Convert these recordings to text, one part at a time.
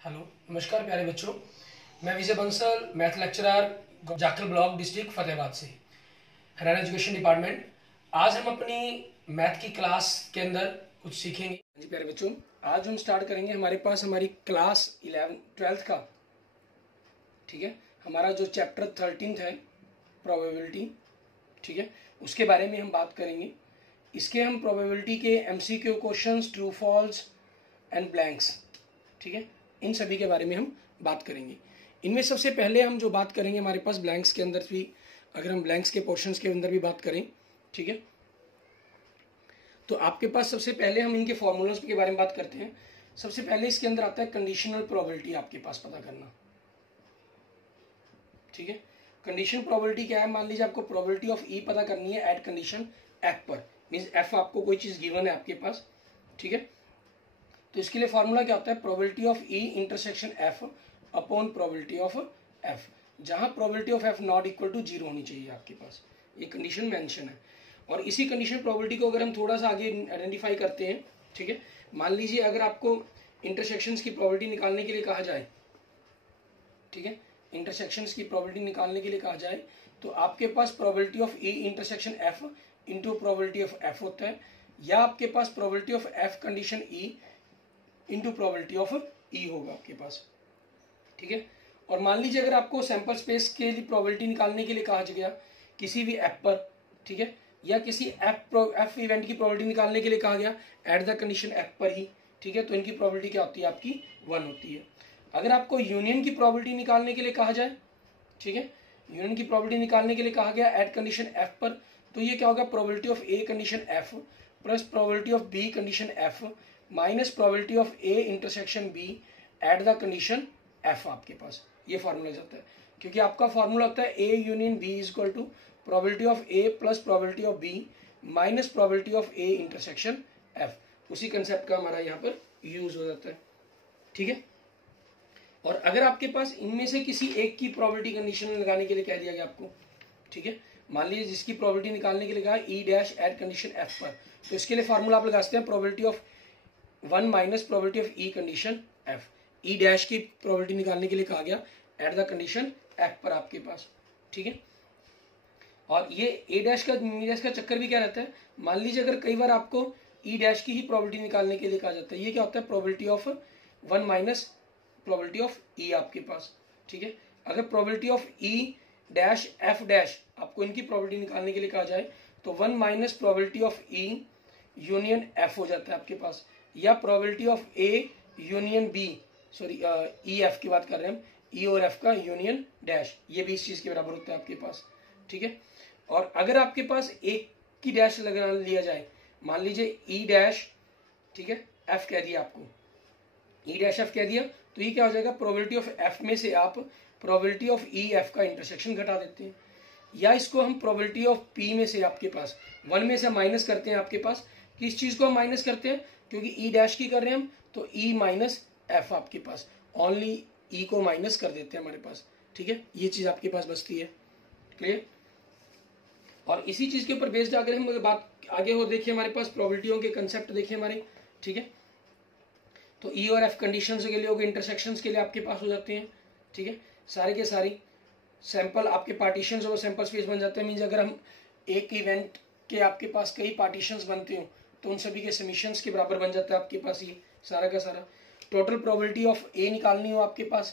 Hello, नमस्कार प्यारे बच्चों। मैं Vijay Bansal, math lecturer, Jakhal block, district Fatehabad से, हरियाणा एजुकेशन डिपार्टमेंट। आज हम अपनी मैथ की क्लास के अंदर कुछ सीखेंगे। जी प्यारे बच्चों, आज हम स्टार्ट करेंगे हमारे पास हमारी क्लास 12th का, ठीक है, हमारा जो चैप्टर 13 है प्रोबेबिलिटी, ठीक है, उसके बारे में हम बात करेंगे। इसके हम प्रोबेबिलिटी के MCQ questions, true false and blanks, ठीक है, इन सभी के बारे में हम बात करेंगे। इनमें सबसे पहले हम जो बात करेंगे, हमारे पास ब्लैंक्स के अंदर भी, अगर हम ब्लैंक्स के पोर्शंस के अंदर भी बात करें, ठीक है, तो आपके पास सबसे पहले हम इनके फॉर्मूलाज के बारे में बात करते हैं। सबसे पहले इसके अंदर आता है कंडीशनल प्रोबेबिलिटी, आपके पास पता करना, ठीक है। कंडीशन प्रोबेबिलिटी क्या है? मान लीजिए आपको प्रोबेबिलिटी ऑफ ई पता करनी है एट कंडीशन एफ पर, मीन्स एफ आपको कोई चीज गिवन है आपके पास, ठीक है। तो इसके लिए फॉर्मूला क्या होता है? Probability of E intersection F upon probability of F, जहां probability of F not equal to 0 होनी चाहिए आपके पास, ये कंडीशन मेंशन है। और इसी कंडीशन प्रोबेबिलिटी को अगर हम थोड़ा सा आगे आइडेंटिफाई करते हैं, ठीक है, मान लीजिए अगर आपको इंटरसेक्शंस की प्रोबेबिलिटी निकालने के लिए कहा जाए, ठीक है, इंटरसेक्शंस की प्रोबेबिलिटी निकालने के लिए कहा जाए, तो आपके पास probability of E intersection F into probability of F होता है, या आपके पास probability of F condition E into probability of E होगा आपके पास, ठीक है। और मान लीजिए अगर आपको सैंपल स्पेस के लिए प्रोबेबिलिटी निकालने के लिए कहा गया किसी भी ऐप पर, ठीक है, या किसी एफ इवेंट की प्रोबेबिलिटी निकालने के लिए कहा गया एट द कंडीशन एफ पर ही, ठीक है, तो इनकी प्रोबेबिलिटी क्या होती है? आपकी 1 होती है। अगर आपको यूनियन की प्रोबेबिलिटी निकालने के लिए कहा जाए, ठीक है, यूनियन की प्रोबेबिलिटी निकालने के लिए कहा गया एट कंडीशन एफ पर, तो ये क्या होगा? Probability of A condition F plus probability of B condition F minus probability of A intersection B at the condition F, आपके पास ये फॉर्मूला जाता है, क्योंकि आपका फॉर्मूला होता है A union B is equal to probability of A plus probability of B minus probability of A intersection F. उसी कंसेप्ट का हमारा यहाँ पर यूज हो जाता है, ठीक है। और अगर आपके पास इनमें से किसी एक की प्रोबेबिलिटी कंडीशन लगाने के लिए कह दिया गया आपको, ठीक है, मान लीजिए जिसकी प्रोबेबिलिटी निकालने के लिए कहा E dash at condition F पर, तो इसके लिए फॉर्मूला आप लगा सकते हैं probability of 1 minus probability of E condition F. E dash की प्रोबेबिलिटी निकालने के लिए कहा गया एट द कंडीशन एफ पर आपके पास, ठीक है। और ये ए डैश का चक्कर भी क्या रहता है? मान लीजिए अगर कई बार आपको ई डैश की ही प्रोबेबिलिटी निकालने के लिए कहा जाता है, ये क्या होता है? Probability of 1 minus probability of E आपके पास, ठीक है। अगर probability of E dash F dash आपको इनकी प्रोबेबिलिटी निकालने के लिए कहा जाए, तो 1 minus probability of E union F हो जाता है आपके पास, या probability of A union B, sorry E F की बात कर रहे हैं हम, ई और एफ का यूनियन डैश, ये भी इस चीज के बराबर होता है आपके पास, ठीक है। और अगर आपके पास एक की डैश लगा लिया जाए, मान लीजिए ई डैश, ठीक है, एफ कह दिया आपको, ई डैश एफ कह दिया, तो ये क्या हो जाएगा? प्रोबेबिलिटी ऑफ एफ में से आप प्रोबेबिलिटी ऑफ ई एफ का इंटरसेक्शन घटा देते हैं, या इसको हम प्रोबेबिलिटी ऑफ पी में से आपके पास 1 में से माइनस करते हैं आपके पास। किस चीज को हम माइनस करते हैं? क्योंकि ई डैश की कर रहे हैं हम, तो ई माइनस एफ आपके पास, ओनली ई को माइनस कर देते हैं हमारे पास, ठीक है, ये चीज आपके पास बचती है, क्लियर। और इसी चीज के ऊपर बेस्ड अगर हम बात आगे हो, देखिए हमारे पास प्रोबेबिलिटियों के कंसेप्ट देखिए हमारे, ठीक है। तो ई और एफ कंडीशंस के लिए हो गए, इंटरसेक्शंस के लिए आपके पास हो जाते हैं, ठीक है, सारे के सारी सैंपल आपके पार्टीशंस और सैंपल स्पेस बन जाते हैं। मीन्स अगर हम एक इवेंट के आपके पास कई पार्टीशंस बनते हो, तो उन सभी के समीशंस के बराबर बन जाता है आपके पास ये सारा का सारा। टोटल प्रोबेबिलिटी ऑफ ए निकालनी हो आपके पास,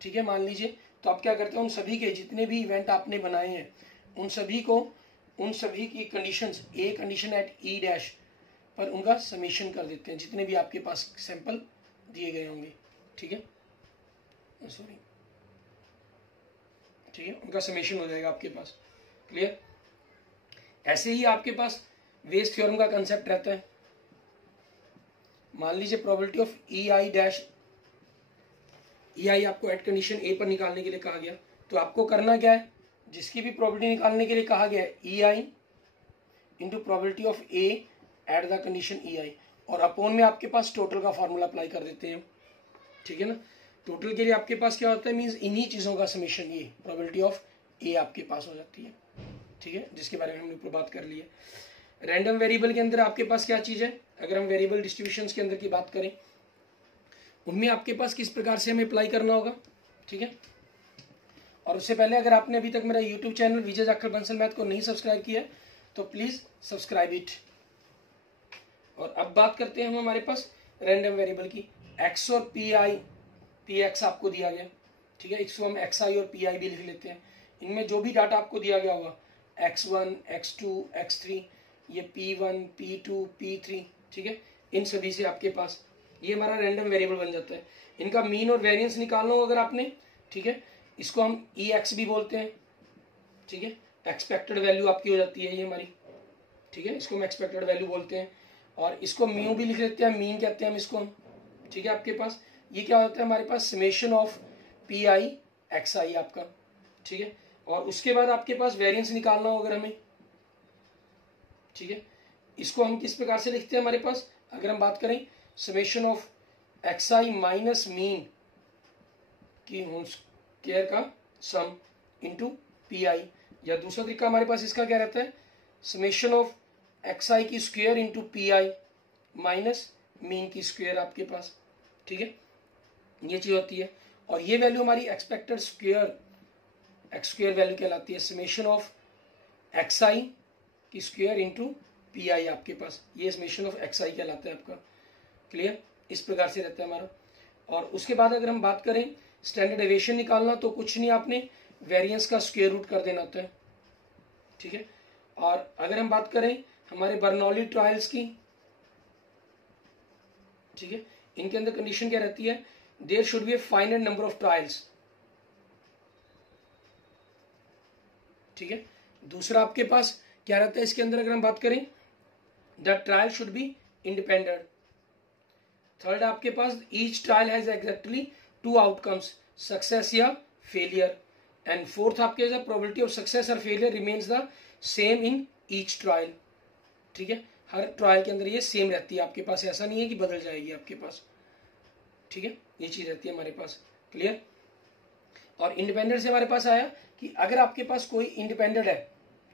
ठीक है, मान लीजिए, तो आप क्या करते हैं? उन सभी के जितने भी इवेंट आपने बनाए हैं, उन सभी की कंडीशंस, ए कंडीशन एट ई डैश पर उनका समीशन कर देते हैं, जितने भी आपके पास सैंपल दिए गए होंगे, ठीक है, सॉरी, ठीक है, उनका समीशन हो जाएगा आपके पास, क्लियर। ऐसे ही आपके पास वेस्ट थ्योरम का कंसेप्ट रहता है। मान लीजिए probability of E I dash, E I आपको एट कंडीशन ए पर निकालने के लिए कहा गया, तो आपको करना क्या है? जिसकी भी प्रोबेबिलिटी निकालने के लिए कहा गया है E I into probability of A at the condition E I, और अपोन में आपके पास टोटल का फॉर्मूला अप्लाई कर देते हैं, ठीक है ना। टोटल के लिए आपके पास क्या होता है? मीन्स इन्हीं चीजों का समीशन, ये प्रोबेबिलिटी ऑफ ए आपके पास हो जाती है, ठीक है, जिसके बारे में हमने ऊपर बात कर ली है। रैंडम वेरिएबल के अंदर आपके पास क्या चीज है? अगर हम वेरिएबल डिस्ट्रीब्यूशंस के अंदर की बात करें, उनमें आपके पास किस प्रकार से हमें अप्लाई करना होगा, ठीक है। और उससे पहले अगर आपने अभी तक मेरा यूट्यूब चैनल विजय जाखड़ बंसल मैथ को नहीं सब्सक्राइब किया है तो प्लीज सब्सक्राइब इट। और अब बात करते हैं हम हमारे पास रैंडम वेरिएबल की। एक्स और पी एक्स आपको दिया गया, ठीक है। इसको हम एक्स आई और पी आई भी लिख लेते हैं। इनमें जो भी डाटा आपको दिया गया होगा x1, x2, x3, ये p1, p2, p3, ठीक है, इन सभी से आपके पास ये हमारा रैंडम वेरिएबल बन जाता है। इनका मीन और वेरिएंस निकालना हो अगर आपने, ठीक है, इसको हम ex भी बोलते हैं, ठीक है। एक्सपेक्टेड वैल्यू आपकी हो जाती है ये हमारी, ठीक है, इसको हम एक्सपेक्टेड वैल्यू बोलते हैं। और इसको म्यू भी लिख लेते हैं, मीन कहते हैं हम इसको हम, ठीक है। आपके पास ये क्या होता है हमारे पास summation of P I X I आपका, ठीक है। और उसके बाद आपके पास वेरिएंस निकालना हो अगर हमें, ठीक है, इसको हम किस प्रकार से लिखते हैं हमारे पास अगर हम बात करें summation of x I minus mean की होल स्क्वायर का सम इनटू पी आई, या दूसरा तरीका हमारे पास इसका क्या रहता है समेशन ऑफ एक्स आई की square into P I minus mean की स्क्वायर आपके पास, ठीक है, ये चीज होती है। और ये वैल्यू हमारी expected square x square value कहलाती है समेशन ऑफ एक्स आई की स्क्वायर इंटू पी आई आपके पास, ये समेशन ऑफ एक्स आई कहलाता है आपका। क्लियर, इस प्रकार से रहता है हमारा। और उसके बाद अगर हम बात करें स्टैंडर्ड डेविएशन निकालना तो कुछ नहीं, आपने वेरिएंस का स्क्वायर रूट कर देना होता है, ठीक है। और अगर हम बात करें हमारे बर्नौली ट्रायल्स की, ठीक है, इनके अंदर कंडीशन क्या रहती है there should be a finite number of trials, ठीक है। दूसरा आपके पास क्या रहता है इसके अंदर अगर हम बात करें the trial should be independent. Third आपके पास each trial has exactly 2 outcomes success या फेलियर। एंड फोर्थ आपके पास प्रोबेबिलिटी ऑफ सक्सेस और failure remains the same in each trial, ठीक है। हर ट्रायल के अंदर ये सेम रहती है आपके पास, ऐसा नहीं है कि बदल जाएगी आपके पास, ठीक है, ये चीज रहती है हमारे पास। क्लियर। और इंडिपेंडेंट से हमारे पास आया कि अगर आपके पास कोई इंडिपेंडेंट है,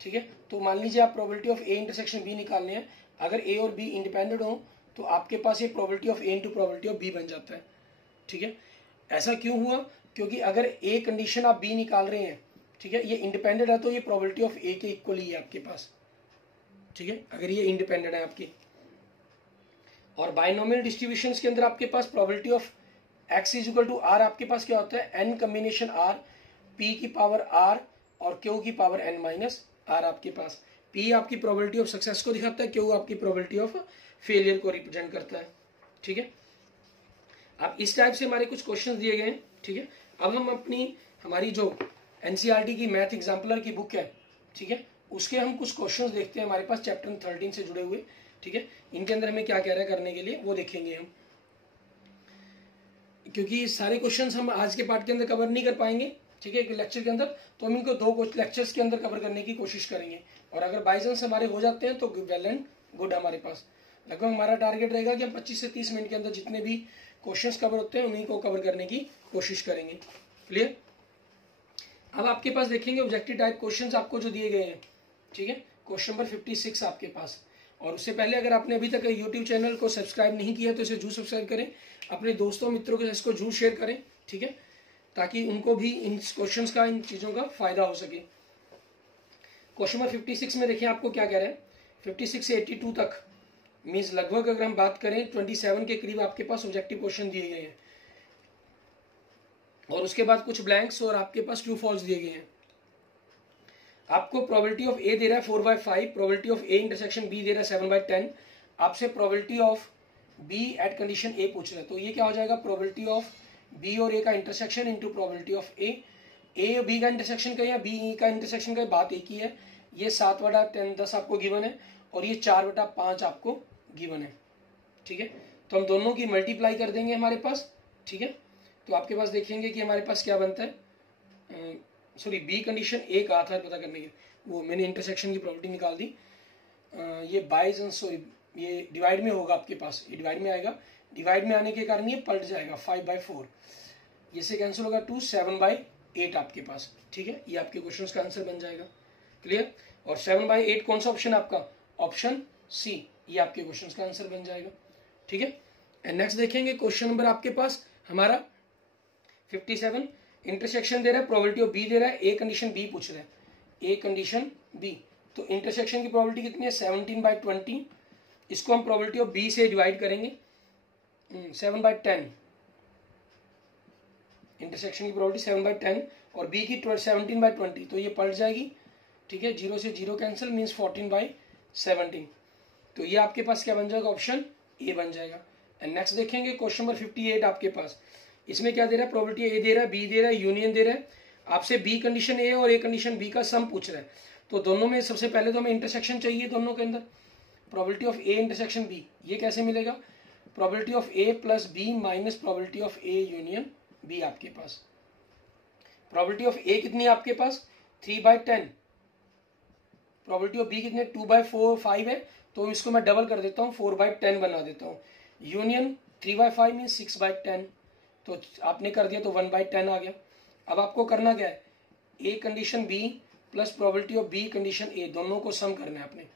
ठीक है, तो मान लीजिए आप probability of A intersection B निकालने हैं, अगर ए और बी इंडिपेंडेंट हो तो आपके पास ये probability of A into probability of B बन जाता है, ठीक है। ऐसा क्यों हुआ, क्योंकि अगर ए कंडीशन आप बी निकाल रहे हैं, ठीक है, ये इंडिपेंडेंट है तो ये प्रोबेबिलिटी ऑफ ए के इक्वल ही है आपके पास, ठीक है, अगर ये इंडिपेंडेंट है आपकी। और बाइनोमियल डिस्ट्रीब्यूशन के अंदर आपके पास probability of x is equal to r आपके पास क्या होता है n कॉम्बिनेशन r, p की पावर r और q की पावर n माइनस r आपके पास। p आपकी प्रोबेबिलिटी ऑफ सक्सेस को दिखाता है, q आपकी प्रोबेबिलिटी ऑफ फेलियर को रिप्रेजेंट करता है, ठीक है। अब इस टाइप से हमारे कुछ क्वेश्चंस दिए गए हैं, ठीक है। अब हम हमारी जो एनसीईआरटी की मैथ एग्जाम्पलर की बुक है, ठीक है, उसके हम कुछ क्वेश्चंस देखते हैं हमारे पास चैप्टर 13 से जुड़े हुए, ठीक है। इनके अंदर हमें क्या कह रहा है करने के लिए वो देखेंगे हम, क्योंकि सारे क्वेश्चंस हम आज के पार्ट के अंदर कवर नहीं कर पाएंगे, ठीक है, एक लेक्चर के अंदर, तो हम इनको 2 लेक्चर्स के अंदर कवर करने की कोशिश करेंगे। और अगर बाई चांस हमारे हो जाते हैं तो वेल एंड गुड, हमारे पास लगभग हमारा टारगेट रहेगा कि हम 25 से 30 मिनट के अंदर जितने भी क्वेश्चंस कवर होते हैं उन्हीं को कवर करने की कोशिश करेंगे। क्लियर। अब आपके पास देखेंगे ऑब्जेक्टिव टाइप क्वेश्चंस आपको जो दिए गए हैं, ठीक है, क्वेश्चन नंबर 56 आपके पास। और उससे पहले अगर आपने अभी तक यूट्यूब चैनल को सब्सक्राइब नहीं किया तो इसे जरूर सब्सक्राइब करें, अपने दोस्तों मित्रों के साथ इसको जरूर शेयर करें, ठीक है, ताकि उनको भी इन क्वेश्चंस का, इन चीज़ों का फायदा हो सके। क्वेश्चन नंबर 56 में देखिए आपको क्या कह रहे हैं, 56 से 82 तक मीन्स लगभग अगर हम बात करें 27 के करीब आपके पास ऑब्जेक्टिव क्वेश्चन दिए गए हैं, और उसके बाद कुछ ब्लैंक्स और आपके पास ट्रू फॉल्स दिए गए हैं। आपको प्रोबेबिलिटी ऑफ ए दे रहा है 4/5, probability of A intersection B दे रहा है 7/10, आपसे probability of B at condition A पूछ रहे हैं, तो ये क्या हो जाएगा प्रोबेबिलिटी ऑफ बी और ए का इंटरसेक्शन इंटू प्रोबेबिलिटी ऑफ ए और बी का इंटरसेक्शन का या बी ई का इंटरसेक्शन का बात एक ही है। ये 7/10 आपको गिवन है और ये 4/5 आपको गिवन है, ठीक है। तो हम दोनों की मल्टीप्लाई कर देंगे हमारे पास, ठीक है। तो आपके पास देखेंगे कि हमारे पास क्या बनता है, सॉरी बी कंडीशन ए का था पता करने के, वो मैंने इंटरसेक्शन की प्रॉपर्टी निकाल दी। ये बाइज सॉरी ये डिवाइड में होगा आपके पास, ये डिवाइड में आएगा, डिवाइड में आने के कारण ये पलट जाएगा 5/4, ये से कैंसिल होगा 2 7/8 आपके पास, ठीक है। ये आपके क्वेश्चन का आंसर बन जाएगा। क्लियर। और 7/8 कौन सा ऑप्शन आपका, ऑप्शन सी, ये आपके क्वेश्चन का आंसर बन जाएगा, ठीक है। एंड नेक्स्ट देखेंगे क्वेश्चन नंबर आपके पास हमारा 57, इंटरसेक्शन दे रहा है, प्रोबेबिलिटी ऑफ बी दे रहा है, ए कंडीशन बी पूछ रहा है, ए कंडीशन बी। तो इंटरसेक्शन की प्रोबेबिलिटी कितनी है 17/20, इसको हम प्रोबेबिलिटी ऑफ बी से डिवाइड करेंगे 7/10, इंटरसेक्शन की प्रोबेबिलिटी 7/10 और बी की 17/20, तो ये पलट जाएगी, ठीक है, 0 से 0 कैंसिल, मीन्स 14/17। तो ये आपके पास क्या बन जाएगा, ऑप्शन ए बन जाएगा। एंड नेक्स्ट देखेंगे क्वेश्चन नंबर 58 आपके पास, इसमें क्या दे रहा है, प्रोबेबिलिटी ए दे रहा है, बी दे रहा है, यूनियन दे रहा है, आपसे बी कंडीशन ए और ए कंडीशन बी का सम पूछ रहा है। तो दोनों में सबसे पहले तो हमें इंटरसेक्शन चाहिए दोनों के अंदर, probability of A intersection B, ये कैसे मिलेगा, probability of A plus B minus probability of A union B आपके पास। प्रोबेबिलिटी ऑफ ए कितनी है आपके पास 3/10, प्रोबेबिलिटी ऑफ बी कितने 2/4 है, तो इसको मैं डबल कर देता हूँ 4/10 बना देता हूँ, यूनियन 3/5 मीन 6/10, तो आपने कर दिया तो 1/10 आ गया। अब आपको करना क्या है, A condition B plus probability of B condition A, दोनों को सम करना है आपने।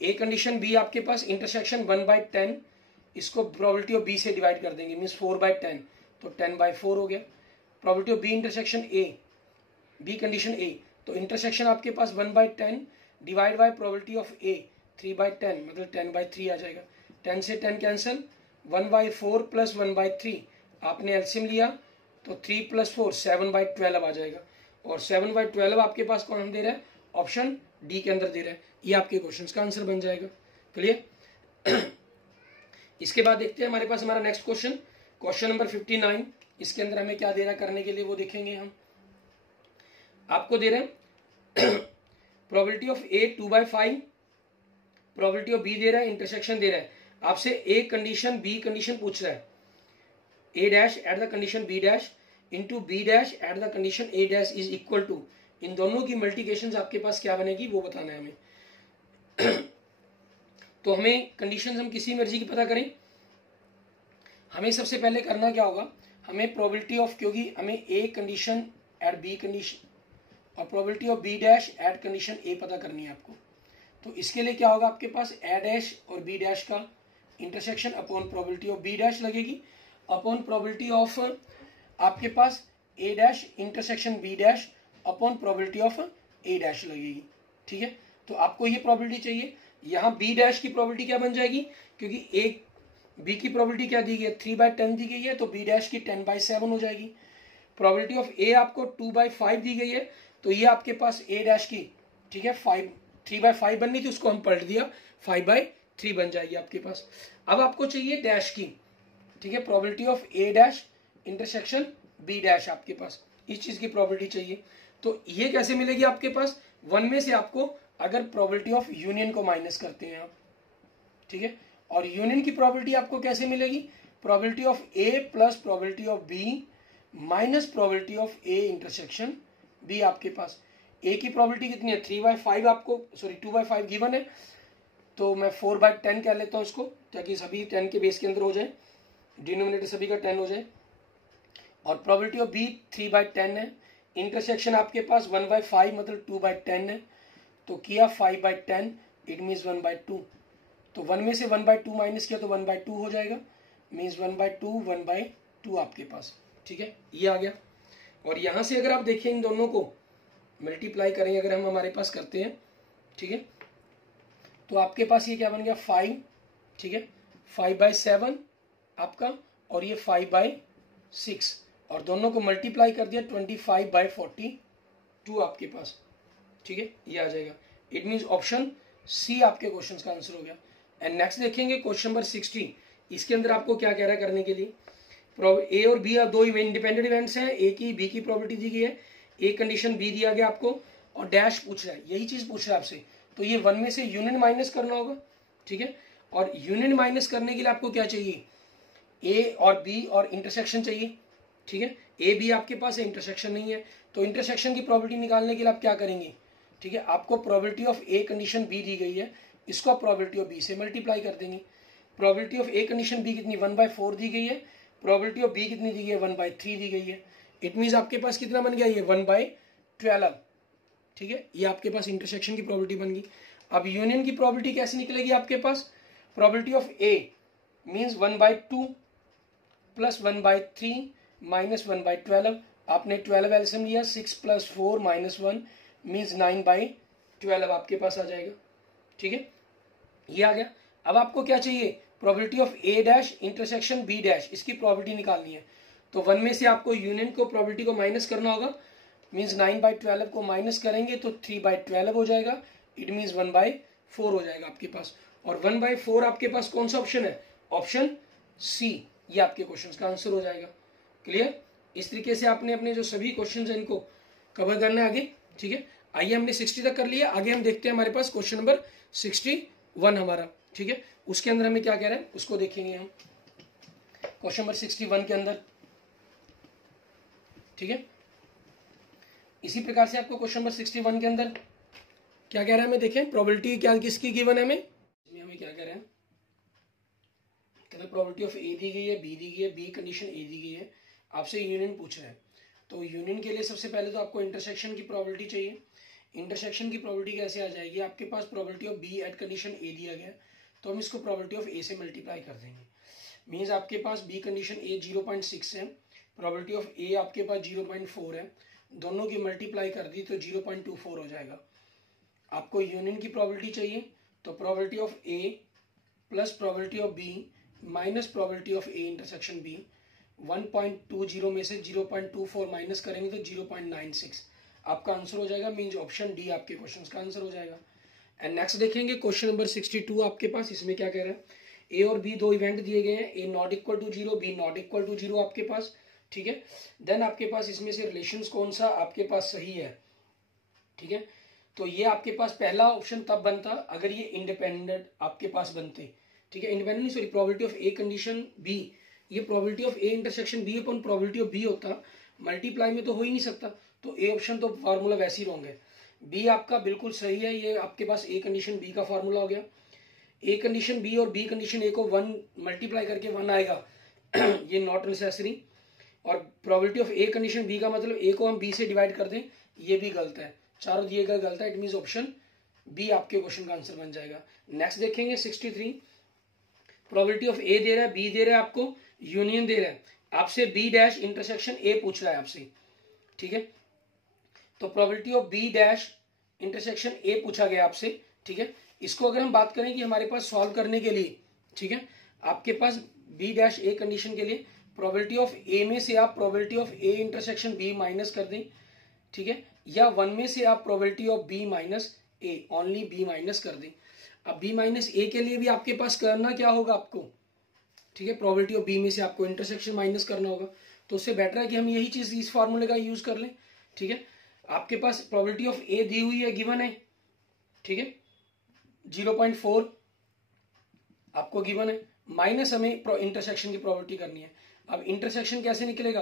ए कंडीशन बी आपके पास इंटरसेक्शन 1/10, इसको प्रोबेबिलिटी ऑफ बी से डिवाइड कर देंगे, मीन्स 4/10, तो 10/4 हो गया। Probability of B intersection A, B condition A, तो इंटरसेक्शन आपके पास 1/10 divide by probability of A 3/10, मतलब 10/3 आ जाएगा। 10 से 10 कैंसिल, 1/4 प्लस 1/3, आपने एलसीएम लिया तो 3 + 4 7/12 आ जाएगा, और 7/12 आपके पास कौन दे रहा है, ऑप्शन डी के अंदर दे रहा है। ये आपके क्वेश्चन का आंसर बन जाएगा। क्लियर। इसके बाद देखते हैं हमारे पास हमारा नेक्स्ट क्वेश्चन, क्वेश्चन नंबर 59। इसके अंदर हमें क्या दे रहा है करने के लिए वो देखेंगे हम। आपको दे रहे हैं probability of A 2/5, probability of B दे रहा है, इंटरसेक्शन दे रहा है, आपसे ए कंडीशन बी कंडीशन पूछ रहा है, A dash at the condition B dash into B dash at the condition A dash is equal to, इन दोनों की मल्टीप्लिकेशन आपके पास क्या बनेगी वो बताना है हमें। तो हमें कंडीशन हम किसी मर्जी की पता करें, हमें सबसे पहले करना क्या होगा, हमें प्रोबेबिलिटी ऑफ, क्योंकि हमें A condition at B condition और probability of B dash at condition A पता करनी है आपको। तो इसके लिए क्या होगा, आपके पास ए डैश और बी डैश का intersection upon probability of B dash लगेगी, अपॉन प्रोबेबिलिटी ऑफ आपके पास A dash intersection B dash upon probability of A dash लगेगी। ठीक है, तो आपको ये प्रोबेबिलिटी चाहिए। यहाँ बी डैश की प्रोबेबिलिटी क्या बन जाएगी, क्योंकि ए बी की प्रोबेबिलिटी क्या दी गई है 3/10 दी गई है, तो बी डैश की 10/7 हो जाएगी। प्रोबेबिलिटी ऑफ ए आपको 2/5 दी गई है, तो ये आपके पास ए डैश की, ठीक है, 3/5 बननी थी, उसको हम पलट दिया 5/3 बन जाएगी आपके पास। अब आपको चाहिए डैश की, ठीक है, probability of A dash intersection B dash आपके पास इस चीज की प्रोबेबिलिटी चाहिए। तो ये कैसे मिलेगी आपके पास, 1 में से आपको अगर प्रोबेबिलिटी ऑफ यूनियन को माइनस करते हैं आप, ठीक है, और यूनियन की प्रोबेबिलिटी आपको कैसे मिलेगी, probability of A plus probability of B minus probability of A intersection B. आपके पास ए की प्रोबेबिलिटी कितनी है 3/5 आपको, सॉरी 2/5 गिवन है, तो मैं 4/10 कह लेता हूँ इसको, ताकि सभी 10 के बेस के अंदर हो जाए, डिनोमिनेटर सभी का 10 हो जाए। और प्रोबेबिलिटी ऑफ बी 3/10 है, इंटरसेक्शन आपके पास 1/5 मतलब 2/10 है, तो किया 5/10 इट मीन्स 1/2, तो 1 में से 1/2 माइनस किया तो 1/2 हो जाएगा, मीन्स 1/2 आपके पास। ठीक है, ये आ गया। और यहाँ से अगर आप देखें इन दोनों को मल्टीप्लाई करें, अगर हम हमारे पास करते हैं, ठीक है, तो आपके पास ये क्या बन गया 5, ठीक है, 5/7 आपका, और ये 5/6, और दोनों को मल्टीप्लाई कर दिया 25/42 आपके पास। ठीक है, ये आ जाएगा, इट मीन्स ऑप्शन सी आपके क्वेश्चन का आंसर हो गया। एंड नेक्स्ट देखेंगे क्वेश्चन नंबर 60। इसके अंदर आपको क्या कह रहा है करने के लिए, ए और बी दो इंडिपेंडेंट इवेंट्स हैं, ए की बी की प्रोबेबिलिटी दी गई है, ए कंडीशन बी दिया गया आपको, और डैश पूछ रहा है, यही चीज पूछ रहा है आपसे, तो ये 1 में से यूनियन माइनस करना होगा। ठीक है, और यूनियन माइनस करने के लिए आपको क्या चाहिए, ए और बी और इंटरसेक्शन चाहिए। ठीक है, ए बी आपके पास है, इंटरसेक्शन नहीं है, तो इंटरसेक्शन की प्रोबेबिलिटी निकालने के लिए आप क्या करेंगे, ठीक है, आपको probability of A condition B दी गई है, इसको आप प्रोबेबिलिटी ऑफ बी से मल्टीप्लाई कर देंगे। Probability of A condition B कितनी 1/4 दी गई है, प्रोबेबिलिटी ऑफ बी कितनी दी गई है 1/3 दी गई है, इट मीन्स आपके पास कितना बन गया ये 1/12। ठीक है, ये आपके पास इंटरसेक्शन की प्रोबेबिलिटी बन गई। अब यूनियन की प्रोबेबिलिटी कैसे निकलेगी आपके पास, probability of A means 1/2 plus 1/3 minus 1/12। आपने 12 एलसीएम लिया, 6 + 4 - 1 मीन्स 9/12 आपके पास आ जाएगा। ठीक है, ये आ गया। अब आपको क्या चाहिए, probability of A dash intersection B dash, इसकी प्रोबेबिलिटी निकालनी है। तो 1 में से आपको यूनियन को प्रोबेबिलिटी को माइनस करना होगा, मीन्स 9/12 को माइनस करेंगे तो 3/12 हो जाएगा, इट मीन्स 1/4 हो जाएगा आपके पास। और 1/4 आपके पास कौन सा ऑप्शन है, ऑप्शन सी, ये आपके क्वेश्चन का आंसर हो जाएगा। क्लियर, इस तरीके से आपने अपने जो सभी क्वेश्चन है इनको कवर करना है आगे। ठीक है, आइए हमने 60 तक कर लिया, आगे हम देखते हैं हमारे पास क्वेश्चन नंबर 61 हमारा। ठीक है, उसके अंदर हमें क्या कह रहा है उसको देखेंगे हम क्वेश्चन नंबर 61 के अंदर। ठीक है, इसी प्रकार से आपको क्वेश्चन नंबर 61 के अंदर क्या कह रहा है हमें देखें, प्रोबेबिलिटी क्या किसकी गिवन है हमें क्या कह रहे हैं, कहते हैं प्रोबेबिलिटी ऑफ ए दी गई है, बी दी गई है, बी कंडीशन ए दी गई है, आपसे यूनियन पूछ रहा है। तो यूनियन के लिए सबसे पहले तो आपको इंटरसेक्शन की प्रोबेबिलिटी चाहिए। इंटरसेक्शन की प्रोबेबिलिटी कैसे आ जाएगी, आपके पास probability of B at condition A दिया गया है, तो हम इसको प्रोबेबिलिटी ऑफ ए से मल्टीप्लाई कर देंगे। मीन्स आपके पास बी कंडीशन ए 0.6 है, प्रोबेबिलिटी ऑफ ए आपके पास 0.4 है, दोनों की मल्टीप्लाई कर दी तो 0.24 हो जाएगा। आपको यूनियन की प्रोबेबिलिटी चाहिए, तो probability of A plus probability of B minus probability of A intersection B, 1.20 में से 0.24 माइनस करेंगे तो 0.96 आपका आंसर हो जाएगा। मीन्स ऑप्शन डी आपके क्वेश्चन का आंसर हो जाएगा। एंड नेक्स्ट देखेंगे क्वेश्चन नंबर 62 आपके पास, इसमें क्या कह रहा है, ए और बी दो इवेंट दिए गए हैं, A not equal to 0, B not equal to 0 आपके पास। ठीक है, देन आपके पास इसमें से रिलेशंस कौन सा आपके पास सही है। ठीक है, तो ये आपके पास पहला ऑप्शन तब बनता अगर ये इंडिपेंडेंट आपके पास बनते। ठीक है, इंडिपेंडेंट नहीं sorry, probability of A condition B, ये probability of A intersection B upon probability of B होता, मल्टीप्लाई में तो हो ही नहीं सकता, तो ए ऑप्शन तो फार्मूला वैसे ही रॉन्ग है। बी आपका बिल्कुल सही है, ये आपके पास ए कंडीशन बी का फार्मूला हो गया। ए कंडीशन बी और बी कंडीशन ए को 1 मल्टीप्लाई करके 1 आएगा ये नॉट नेसेसरी। और probability of A condition B का मतलब ए को हम बी से डिवाइड कर दें, ये भी गलत है, चारों दिए गए गलत है, इट मीन्स ऑप्शन बी आपके क्वेश्चन का आंसर बन जाएगा। नेक्स्ट देखेंगे 63, प्रोबेबिलिटी ऑफ ए दे रहा है, बी दे रहा है, आपको यूनियन दे रहा है, आपसे बी डैश इंटरसेक्शन ए पूछ रहा है आपसे। ठीक है, तो probability of B dash intersection A पूछा गया आपसे। ठीक है, इसको अगर हम बात करें कि हमारे पास सॉल्व करने के लिए, ठीक है, आपके पास बी डैश ए कंडीशन के लिए प्रोबेबिलिटी ऑफ ए में से आप probability of A intersection B minus कर दें। ठीक है, या 1 में से आप probability of B minus A, only B minus कर दें। अब बी माइनस ए के लिए भी आपके पास करना क्या होगा आपको, ठीक है, प्रोबेबिलिटी ऑफ बी में से आपको इंटरसेक्शन माइनस करना होगा, तो उससे बेटर है कि हम यही चीज इस फॉर्मूले का यूज कर लें। ठीक है, आपके पास प्रोबेबिलिटी ऑफ ए दी हुई है, गिवन है। ठीक है, 0.4 आपको गिवन है, माइनस हमें इंटरसेक्शन की प्रोबेबिलिटी करनी है। अब इंटरसेक्शन कैसे निकलेगा,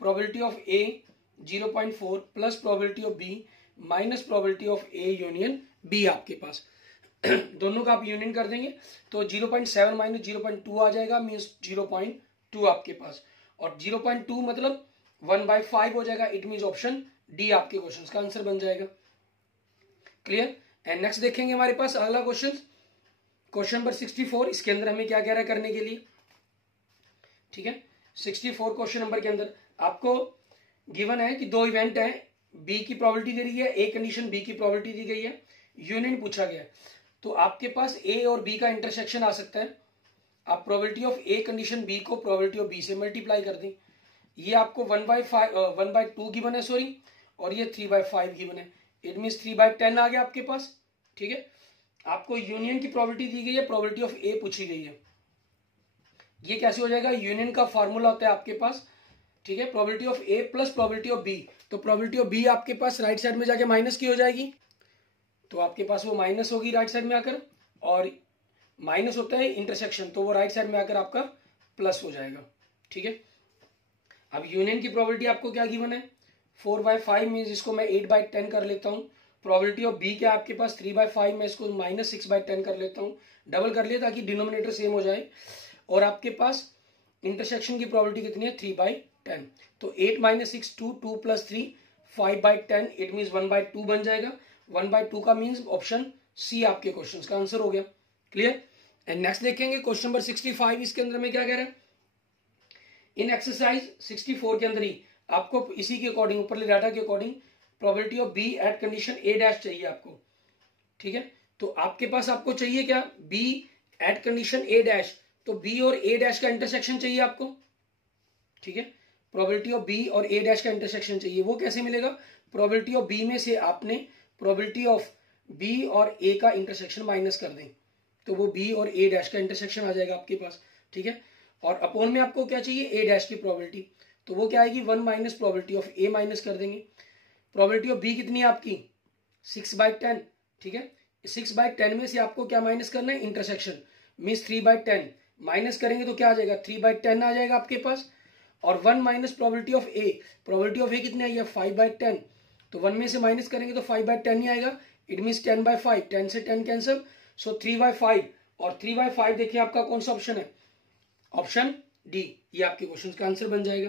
probability of A 0.4 plus probability of B minus probability of A union B आपके पास दोनों का आप यूनियन कर देंगे तो 0.7 माइनस 0.2 आ जाएगा, मीन्स 0.2 आपके पास, और 0.2 मतलब 1/5 हो जाएगा, इट मीन्स ऑप्शन डी आपके क्वेश्चन का आंसर बन जाएगा। क्लियर, एंड नेक्स्ट देखेंगे हमारे पास अगला क्वेश्चन, क्वेश्चन नंबर 64, इसके अंदर हमें क्या कह रहा है करने के लिए। ठीक है, 64 क्वेश्चन नंबर के अंदर आपको गिवन है कि दो इवेंट है, बी की प्रोबेबिलिटी दे रही है, ए कंडीशन बी की प्रोबेबिलिटी दी गई है, यूनियन पूछा गया है, तो आपके पास ए और बी का इंटरसेक्शन आ सकता है। आप probability of A condition B को प्रोबेबिलिटी ऑफ बी से मल्टीप्लाई कर दें, ये आपको 1/2 गिवन है सॉरी, और ये 3/5 गिवन है, इट मीन्स 3/10 आ गया आपके पास। ठीक है, आपको यूनियन की प्रोबेबिलिटी दी गई है, प्रोबेबिलिटी ऑफ ए पूछी गई है, ये कैसे हो जाएगा, यूनियन का फॉर्मूला होता है आपके पास। ठीक है, probability of A plus probability of B, तो प्रोबेबिलिटी ऑफ बी आपके पास राइट साइड में जाके माइनस की हो जाएगी, तो आपके पास वो माइनस होगी राइट साइड में आकर, और माइनस होता है इंटरसेक्शन, तो वो राइट साइड में आकर आपका प्लस हो जाएगा। ठीक है, अब यूनियन की प्रोबेबिलिटी आपको क्या गिवन है, 4/5 मीन्स इसको मैं 8/10 कर लेता हूँ। प्रोबेबिलिटी ऑफ बी क्या आपके पास 3/5, मैं इसको -6/10 कर लेता हूँ, डबल कर लिया ताकि डिनोमिनेटर सेम हो जाए। और आपके पास इंटरसेक्शन की प्रोबेबिलिटी कितनी है 3/10, तो 8 - 6 2, 2 + 3 5/10, इट मीन्स 1/2 बन जाएगा। 1/2 का मीन्स ऑप्शन सी आपके क्वेश्चन का आंसर हो गया। क्लियर, एंड नेक्स्ट देखेंगे क्वेश्चन नंबर 65। इसके अंदर में क्या कह रहा है, इन एक्सरसाइज 64 के अंदर ही आपको इसी के अकॉर्डिंग ऊपर डाटा के according probability of B at condition A dash चाहिए आपको। ठीक है, तो आपके पास आपको चाहिए क्या, B at condition A dash, तो बी और ए डैश का इंटरसेक्शन चाहिए आपको। ठीक है, प्रोबेबिलिटी ऑफ बी और ए डैश का इंटरसेक्शन चाहिए। वो कैसे मिलेगा, प्रोबेबिलिटी ऑफ बी में से आपने प्रोबेबिलिटी ऑफ बी और ए का इंटरसेक्शन माइनस कर दें, तो वो बी और ए डैश का इंटरसेक्शन आ जाएगा आपके पास। ठीक है, और अपॉन में आपको क्या चाहिए, ए डैश की प्रोबेबिलिटी, तो वो क्या आएगी 1 minus probability of A minus कर देंगे। प्रोबेबिलिटी ऑफ बी कितनी है आपकी 6/10। ठीक है, 6/10 में से आपको क्या माइनस करना है, इंटरसेक्शन, मीन्स 3/10 माइनस करेंगे तो क्या आ जाएगा 3/10 आ जाएगा आपके पास। और 1 minus probability of A, probability of A कितनी आई है 5/10, तो 1 में से माइनस करेंगे तो 5/10 ही आएगा। इट मीन्स 10/5, 10 से 10 कैंसिल, सो 3/5, और 3/5 देखिए आपका कौन सा ऑप्शन है, ऑप्शन डी, ये आपके क्वेश्चन का आंसर बन जाएगा।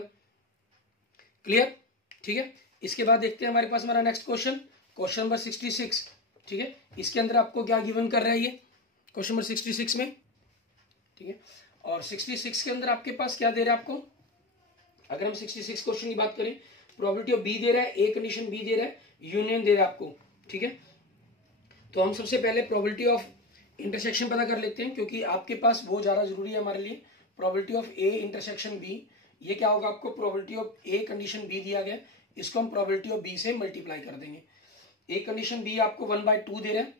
क्लियर। ठीक है, इसके बाद देखते हैं हमारे पास हमारा नेक्स्ट क्वेश्चन, क्वेश्चन नंबर 66। ठीक है, इसके अंदर आपको क्या गिवन कर रहा है, ये क्वेश्चन नंबर 66 में। ठीक है, और 66 के अंदर आपके पास क्या दे रहा है आपको, अगर हम 66 क्वेश्चन की बात करें, प्रोबेबिलिटी ऑफ बी दे रहा है, ए कंडीशन बी दे रहा है, यूनियन दे रहा है आपको। ठीक है, तो हम सबसे पहले प्रोबेबिलिटी ऑफ इंटरसेक्शन पता कर लेते हैं, क्योंकि आपके पास वो ज्यादा जरूरी है हमारे लिए। Probability of A intersection B, ये क्या होगा, आपको probability of A condition B दिया गया, इसको हम प्रोबेबिलिटी ऑफ बी से मल्टीप्लाई कर देंगे। ए कंडीशन बी आपको 1/2 दे रहा है।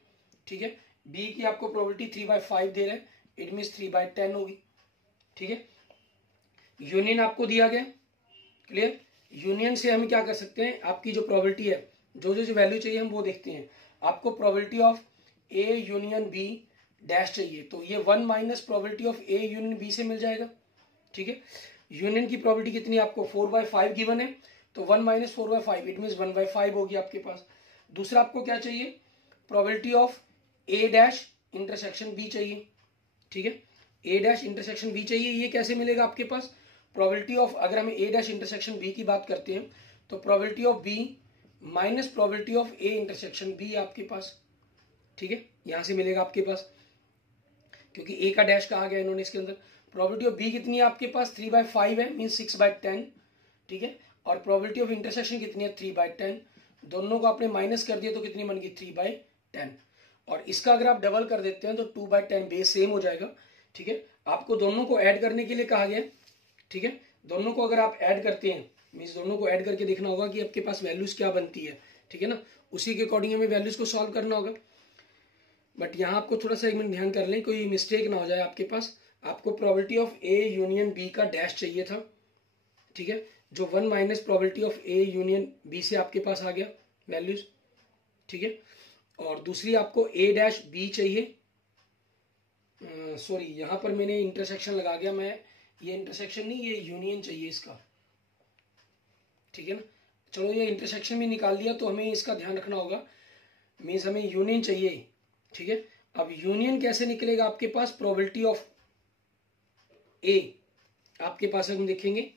ठीक है, बी की आपको प्रोबेबिलिटी 3/5 दे रहा है, इट मीन 3/10 होगी। ठीक है, यूनियन आपको दिया गया। क्लियर, यूनियन से हम क्या कर सकते हैं, आपकी जो प्रोबेबिलिटी है, जो जो वैल्यू चाहिए हम वो देखते हैं। आपको probability of A union B dash चाहिए, तो ये 1 minus probability of A union B से मिल जाएगा। ठीक है, यूनियन की प्रोबेबिलिटी कितनी आपको 4/5 गिवन है, तो 1 माइनस 4/5 इट मीन 1/5 होगी आपके पास। दूसरा आपको क्या चाहिए, probability of A dash intersection B चाहिए। ठीक है, ए डैश इंटरसेक्शन बी चाहिए, ये कैसे मिलेगा आपके पास, प्रोबेबिलिटी ऑफ, अगर हम ए डैश इंटरसेक्शन बी की बात करते हैं, तो probability of B minus probability of A intersection B आपके पास। ठीक है, यहां से मिलेगा आपके पास, क्योंकि ए का डैश कहा गया इन्होंने इसके अंदर। प्रोबेबिलिटी ऑफ बी कितनी है आपके पास 3/5 है, मीन 6/10। ठीक है, और प्रोबेबिलिटी ऑफ इंटरसेक्शन कितनी है 3/10, दोनों को आपने माइनस कर दिया तो कितनी बन गई 3/10, और इसका अगर आप डबल कर देते हैं तो 2/10 बेस सेम हो जाएगा। ठीक है, आपको दोनों को ऐड करने के लिए कहा गया। ठीक है, दोनों को अगर आप ऐड करते हैं, मीन्स दोनों को ऐड करके देखना होगा कि आपके पास वैल्यूज क्या बनती है। ठीक है ना, उसी के अकॉर्डिंग हमें वैल्यूज को सॉल्व करना होगा। बट यहाँ आपको थोड़ा सा एक मिनट ध्यान कर लें, कोई मिस्टेक ना हो जाए आपके पास। आपको probability of A union B का डैश चाहिए था। ठीक है, जो 1 minus probability of A union B से आपके पास आ गया वैल्यूज। ठीक है, और दूसरी आपको ए डैश बी चाहिए, सॉरी यहां पर मैंने इंटरसेक्शन लगा गया, मैं ये इंटरसेक्शन नहीं, ये यूनियन चाहिए इसका। ठीक है ना, चलो ये इंटरसेक्शन भी निकाल दिया, तो हमें इसका ध्यान रखना होगा, मीन्स हमें यूनियन चाहिए। ठीक है, अब यूनियन कैसे निकलेगा आपके पास, प्रोबेबिलिटी ऑफ ए आपके पास हम देखेंगे।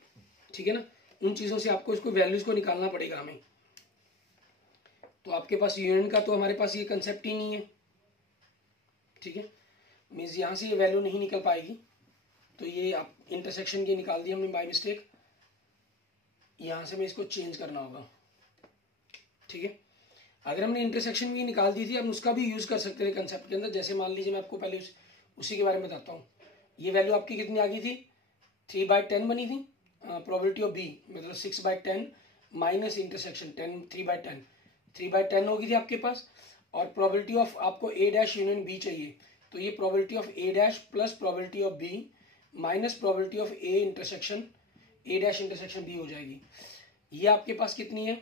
ठीक है ना, उन चीजों से आपको इसको वैल्यूज को निकालना पड़ेगा हमें। तो आपके पास यूनियन का तो हमारे पास ये कंसेप्ट ही नहीं है। ठीक है, मीन्स यहां से ये वैल्यू नहीं निकल पाएगी, तो ये आप इंटरसेक्शन के निकाल दिया हमने बाय मिस्टेक, यहां से हमें इसको चेंज करना होगा। ठीक है, अगर हमने इंटरसेक्शन भी निकाल दी थी, हम उसका भी यूज कर सकते थे कंसेप्ट के अंदर। जैसे मान लीजिए मैं आपको पहले उसी के बारे में बताता हूँ। ये वैल्यू आपकी कितनी आ गई थी 3/10 बनी थी, प्रोबेबिलिटी ऑफ बी मतलब 6/10 माइनस इंटरसेक्शन 3/10, 3/10 होगी थी आपके पास। और प्रोबेबिलिटी ऑफ आपको ए डैश यूनियन बी चाहिए, तो ये probability of A dash plus probability of B minus probability of A intersection A dash intersection B हो जाएगी। ये आपके पास कितनी है,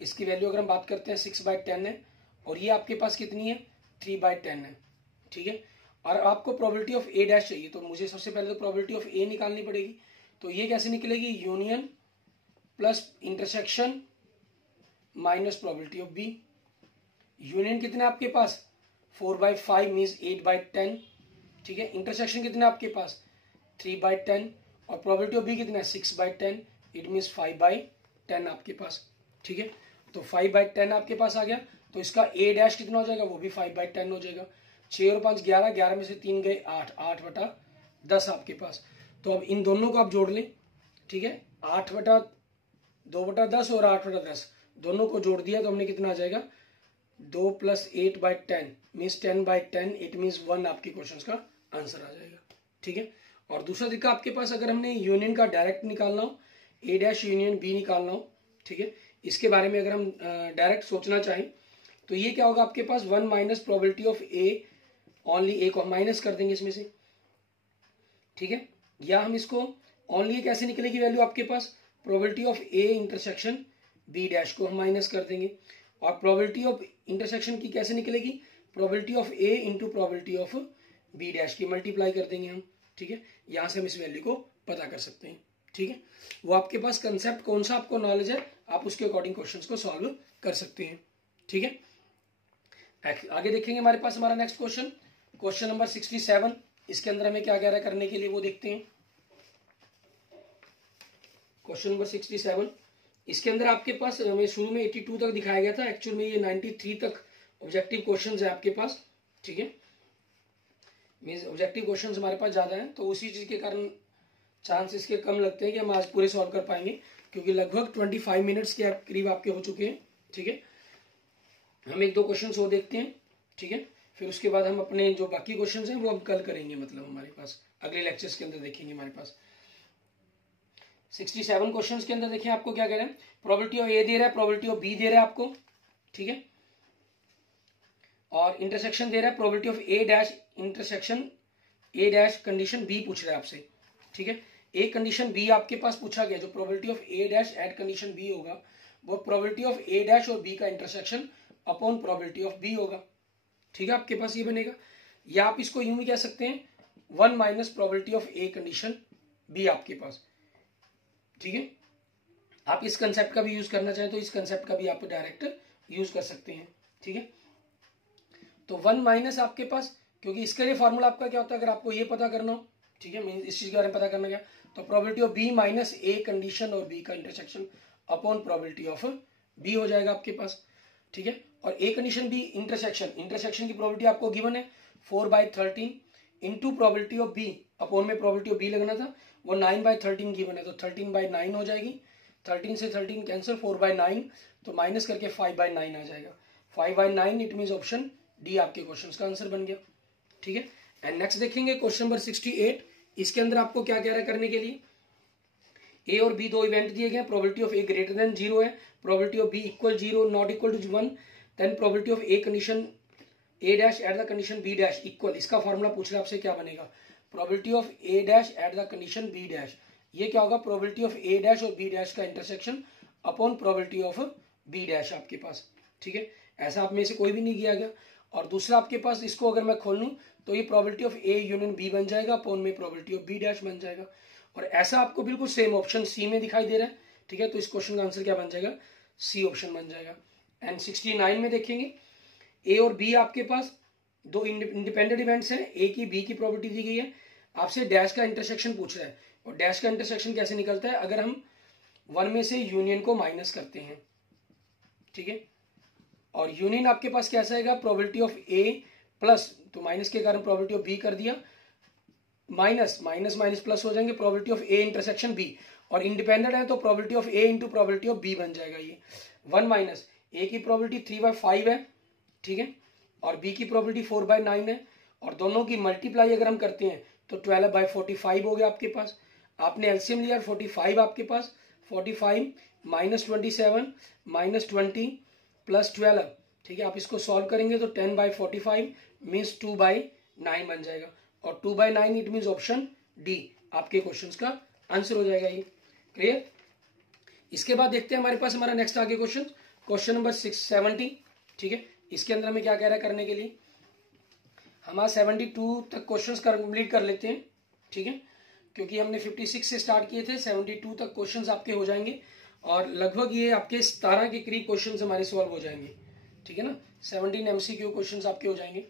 इसकी वैल्यू अगर हम बात करते हैं 6/10 है, और ये आपके पास कितनी है 3/10 है। ठीक है, और आपको प्रोबेबिलिटी ऑफ ए डैश चाहिए, तो मुझे सबसे पहले तो प्रोबेबिलिटी ऑफ ए निकालनी पड़ेगी। तो ये कैसे निकलेगी, union plus intersection minus probability of B. Union कितना आपके पास 4/5 मीन्स 8/10। ठीक है, इंटरसेक्शन कितना आपके पास 3/10, और प्रोबेबिलिटी ऑफ बी कितना है 6/10, इट मीन्स 5/10 आपके पास। ठीक है, तो 5/10 आपके पास आ गया, तो इसका ए डैश कितना हो जाएगा, वो भी 5/10 हो जाएगा। 6 और 5 11, 11 में से 3 गए 8, 8/10 आपके पास। तो अब इन दोनों को आप जोड़ लें, ठीक है, 8/2/10 और 8/10 दोनों को जोड़ दिया तो हमने कितना आ जाएगा 2 + 8/10 मीन्स 10/10, इट मीन्स 1 आपके क्वेश्चन का आंसर आ जाएगा, ठीक है। और दूसरा तरीका आपके पास, अगर हमने यूनियन का डायरेक्ट निकालना हो, ए डैश यूनियन बी निकालना हो, ठीक है, इसके बारे में अगर हम डायरेक्ट सोचना चाहें तो ये क्या होगा आपके पास 1 minus probability of A, only A को हम माइनस कर देंगे इसमें से, ठीक है, या हम इसको ओनली कैसे निकलेगी वैल्यू आपके पास, probability of A intersection B dash को हम माइनस कर देंगे, और प्रोबेबिलिटी ऑफ इंटरसेक्शन की कैसे निकलेगी, probability of A into probability of B dash की मल्टीप्लाई कर देंगे हम, ठीक है। यहां से हम इस वैल्यू को पता कर सकते हैं, ठीक है। वो आपके पास कंसेप्ट कौन सा आपको नॉलेज है, आप उसके अकॉर्डिंग क्वेश्चंस को सॉल्व कर सकते हैं, ठीक है। आगे देखेंगे हमारे पास हमारा नेक्स्ट क्वेश्चन, क्वेश्चन नंबर 67। इसके अंदर हमें क्या कह रहा है करने के लिए वो देखते हैं। क्वेश्चन नंबर 67, इसके अंदर आपके पास हमें शुरू में 82 तक दिखाया गया था, एक्चुअल में ये 93 तक ऑब्जेक्टिव क्वेश्चंस है आपके पास, ठीक है, मींस ऑब्जेक्टिव क्वेश्चंस हमारे पास ज्यादा हैं, तो उसी चीज के कारण चांस इसके कम लगते हैं कि हम आज पूरे सॉल्व कर पाएंगे, क्योंकि लगभग 25 मिनट्स के करीब आपके हो चुके हैं, ठीक है। हम 1-2 क्वेश्चन और देखते हैं, ठीक है, फिर उसके बाद हम अपने जो बाकी क्वेश्चन हैं वो हम कल करेंगे, मतलब हमारे पास अगले लेक्चर्स के अंदर देखेंगे हमारे पास। 67 क्वेश्चंस के अंदर देखिए आपको क्या कह रहे हैं, प्रोबेबिलिटी ऑफ ए दे रहा है, प्रोबेबिलिटी ऑफ बी दे रहा है आपको, ठीक है, और इंटरसेक्शन दे रहा है probability of A dash intersection A dash condition B पूछ रहा है आपसे, ठीक है। ए कंडीशन बी आपके पास पूछा गया, जो probability of A dash at condition B होगा वो प्रोबेबिलिटी ऑफ ए डैश और बी का intersection upon probability of B होगा, ठीक है, आपके पास ये बनेगा। या आप इसको यूं भी कह सकते हैं 1 minus probability of A condition B आपके पास, ठीक है। आप इस कंसेप्ट का भी यूज करना चाहें तो इस कंसेप्ट का भी आप डायरेक्ट यूज कर सकते हैं, ठीक है। तो 1 माइनस आपके पास, क्योंकि इसके लिए फॉर्मूला आपका क्या होता है, अगर आपको ये पता करना हो, ठीक है, मीन इस चीज के बारे में पता करना क्या, तो probability of B minus A condition और बी का intersection upon probability of B हो जाएगा आपके पास, ठीक है। और ए कंडीशन बी इंटरसेक्शन की प्रोबेबिलिटी आपको गिवन है 4/13 into probability of B, upon में प्रोबेबिलिटी ऑफ बी लगना था, वो 9/13 गिवन है, तो 13/9 हो जाएगी, 13 से 13 कैंसिल, 4/9, तो माइनस करके 5/9 आ जाएगा, 5/9, इट मीन ऑप्शन डी आपके क्वेश्चन का आंसर बन गया, ठीक है। एंड नेक्स्ट देखेंगे क्वेश्चन नंबर 68। इसके अंदर आपको क्या कह रहा है करने के लिए, ए और बी दो इवेंट दिए गए, probability of A greater than 0 है, probability of B equal 0 not equal to 1, then probability of A condition A dash at the condition B dash equal, इसका फॉर्मूला पूछ रहा है आपसे क्या बनेगा, probability of A dash at the condition B dash, ये क्या होगा प्रोबेबिलिटी ऑफ ए डैश और बी डैश का intersection upon probability of B dash आपके पास, ठीक है। ऐसा आप में से कोई भी नहीं किया गया। और दूसरा आपके पास, इसको अगर मैं खोल लूं तो ये probability of A union B बन जाएगा, अपॉन में प्रोबेबिलिटी ऑफ बी डैश बन जाएगा, और ऐसा आपको बिल्कुल सेम ऑप्शन सी में दिखाई दे रहा है, ठीक है। तो इस क्वेश्चन का आंसर क्या बन जाएगा, सी ऑप्शन बन जाएगा। एंड 69 में देखेंगे, ए और बी आपके पास दो इंडिपेंडेंट इवेंट्स हैं, ए की बी की प्रोबेबिलिटी दी गई है, आपसे डैश का इंटरसेक्शन पूछ रहा है, और डैश का इंटरसेक्शन कैसे निकलता है, अगर हम 1 में से यूनियन को माइनस करते हैं, ठीक है। और यूनियन आपके पास कैसा आएगा, प्रोबेबिलिटी ऑफ ए प्लस, तो माइनस के कारण प्रोबेबिलिटी ऑफ बी कर दिया, माइनस माइनस माइनस प्लस हो जाएंगे, probability of A intersection B, और इंडिपेंडेंट है तो probability of A into probability of B बन जाएगा। ये 1 माइनस ए की प्रोबेबिलिटी 3/5 है, ठीक है, और बी की प्रोबेबिलिटी 4/9 है, और दोनों की मल्टीप्लाई अगर हम करते हैं तो 12/45 हो गया आपके पास। आपने एलसीएम लिया 45 आपके पास, 45 माइनस 27 माइनस 20 प्लस 12, ठीक है। आप इसको सॉल्व करेंगे तो 10/45 मीन्स 2/9 बन जाएगा, और 2/9 इट मीन्स ऑप्शन डी आपके क्वेश्चंस का आंसर हो जाएगा। ये क्लियर। इसके बाद देखते हैं हमारे पास हमारा नेक्स्ट आगे क्वेश्चन, क्वेश्चन नंबर 670, ठीक है। इसके अंदर हमें क्या कह रहा है करने के लिए, हमारा 72 तक क्वेश्चंस कंप्लीट कर लेते हैं, ठीक है, क्योंकि हमने 56 से स्टार्ट किए थे, 72 तक क्वेश्चंस आपके हो जाएंगे, और लगभग ये आपके 17 के करीब क्वेश्चंस हमारे सॉल्व हो जाएंगे, ठीक है ना। 17 एमसीक्यू क्वेश्चंस आपके हो जाएंगे।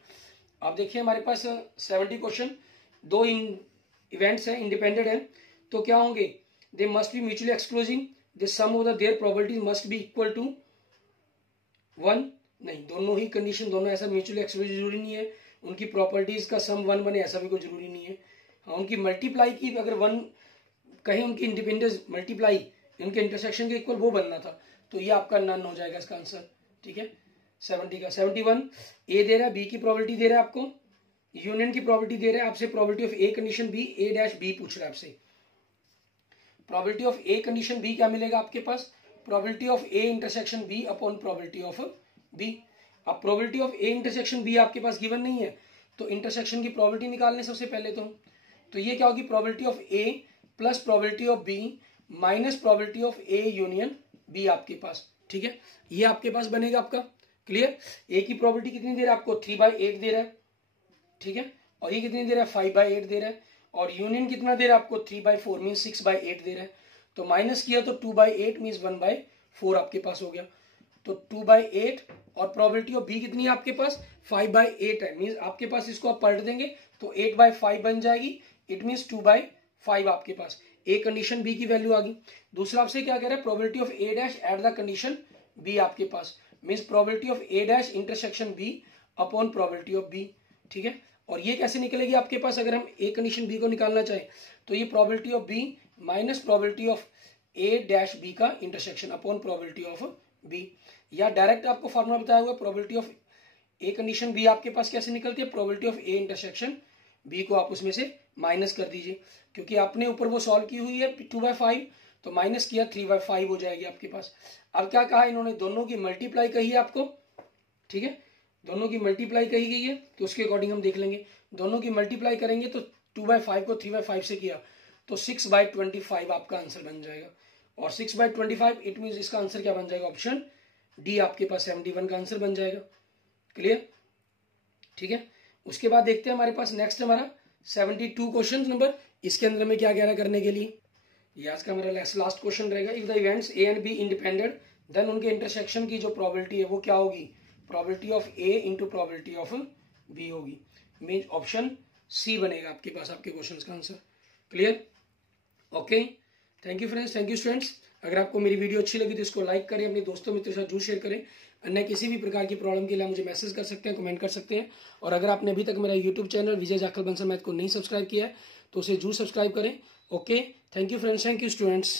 आप देखिए हमारे पास 70 क्वेश्चन, दो इवेंट्स हैं, इंडिपेंडेंट है, तो क्या होंगे, they must be mutually exclusive, the sum of the their probabilities must be equal to 1, नहीं, दोनों ही कंडीशन, दोनों ऐसा म्यूचुअली एक्सक्लूसिव जरूरी नहीं है, उनकी प्रॉपर्टीज का सम 1 बने ऐसा भी कोई जरूरी नहीं है। हाँ, उनकी मल्टीप्लाई की अगर 1 कहीं उनकी इंडिपेंडेंस मल्टीप्लाई उनके इंटरसेक्शन के इक्वल वो बनना था, तो ये आपका नन हो जाएगा इसका आंसर। ठीक है, 70 का 71 ए दे रहा है, बी की प्रॉपर्टी दे रहा है आपको, यूनियन की प्रॉपर्टी दे रहा है आपसे, property of A condition B, A dash B पूछ रहा है आपसे। Property of A condition B क्या मिलेगा आपके पास, probability of A intersection B upon probability of B. अब probability of A intersection B आपके पास गिवन नहीं है, तो इंटरसेक्शन की प्रोबेबिलिटी निकालने सबसे पहले तो ये क्या होगी, probability of A plus probability of B minus probability of A union B आपके पास। ठीक है, ये आपके पास बनेगा आपका। क्लियर, ए की प्रोबेबिलिटी कितनी दे रहा है आपको, 3/8 दे रहा है। ठीक है, और ये कितनी दे रहा है, 5/8 दे रहा है, और यूनियन कितना दे रहा है आपको, 3/4 मीन 6/8 दे रहा है। तो माइनस किया तो 2/8 मीन 1/4 आपके पास हो गया। तो 2/8 और प्रोबेबिलिटी ऑफ बी कितनी है आपके पास, 5/8 है, मीन आपके पास इसको आप पलट देंगे तो 8/5 बन जाएगी, इट मीन 2/5 आपके पास। ए कंडीशन बी की वैल्यू आ गई। दूसरा आपसे क्या कह रहा है, probability of A dash at the condition B आपके पास, mean probability of A dash intersection B upon probability of B. ठीक है, और ये कैसे निकलेगी आपके पास, अगर हम ए कंडीशन बी को निकालना चाहें तो ये probability of B minus probability of A dash B का intersection upon probability of B, या डायरेक्ट आपको फॉर्मूला बताया हुआ है, probability of A condition B आपके पास कैसे निकलती है, probability of A intersection B को आप उसमें से माइनस कर दीजिए, क्योंकि आपने ऊपर वो सॉल्व की हुई है 2/5, तो माइनस किया 3/5 हो जाएगी आपके पास। अब क्या कहा इन्होंने, दोनों की मल्टीप्लाई कही है आपको। ठीक है, दोनों की मल्टीप्लाई कही गई है, तो उसके अकॉर्डिंग हम देख लेंगे। दोनों की मल्टीप्लाई करेंगे तो 2/5 को 3/5 से किया तो 6/25 आपका आंसर बन जाएगा, और 6/25 इट मीन इसका आंसर क्या बन जाएगा, ऑप्शन डी आपके पास 71 का आंसर बन जाएगा। क्लियर, ठीक है। उसके बाद देखते हैं हमारे पास नेक्स्ट हमारा 72 क्वेश्चन नंबर, इसके अंदर में क्या कह रहा है करने के लिए, ये आज का हमारा लास्ट क्वेश्चन रहेगा। If the events A and B independent then उनके इंटरसेक्शन की जो प्रोबेबिलिटी है वो क्या होगी, probability of A into probability of B होगी, मीन ऑप्शन सी बनेगा आपके पास आपके क्वेश्चन का answer. Clear, okay, thank you friends, thank you students. अगर आपको मेरी वीडियो अच्छी लगी तो इसको लाइक करें, अपने दोस्तों मित्रों के साथ जरूर शेयर करें। अन्य किसी भी प्रकार की प्रॉब्लम के लिए मुझे मैसेज कर सकते हैं, कमेंट कर सकते हैं। और अगर आपने अभी तक मेरा यूट्यूब चैनल विजय जाखल बंसल मैथ को नहीं सब्सक्राइब किया है तो उसे जरूर सब्सक्राइब करें। Okay, thank you friends, thank you students.